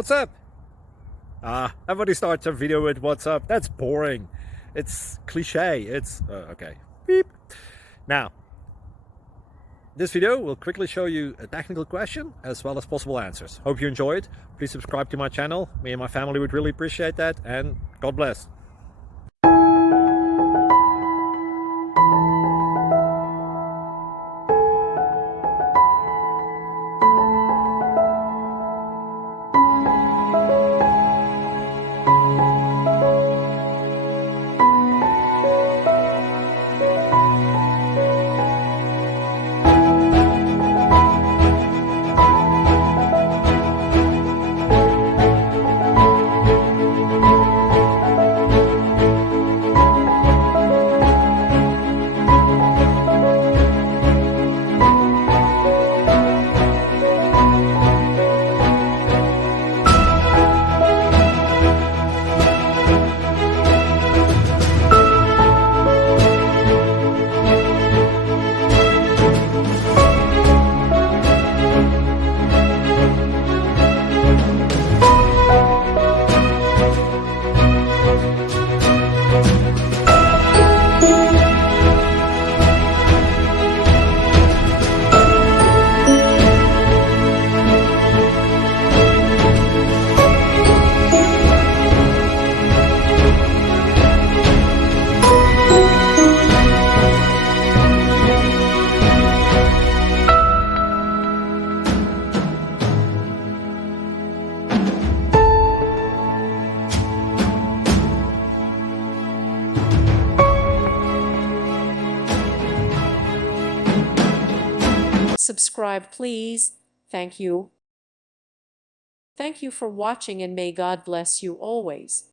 What's up? Everybody starts a video with what's up. That's boring. It's cliche. It's okay. Beep. Now, this video will quickly show you a technical question as well as possible answers. Hope you enjoy it. Please subscribe to my channel. Me and my family would really appreciate that, and God bless. Subscribe, please. Thank you. Thank you for watching, and may God bless you always.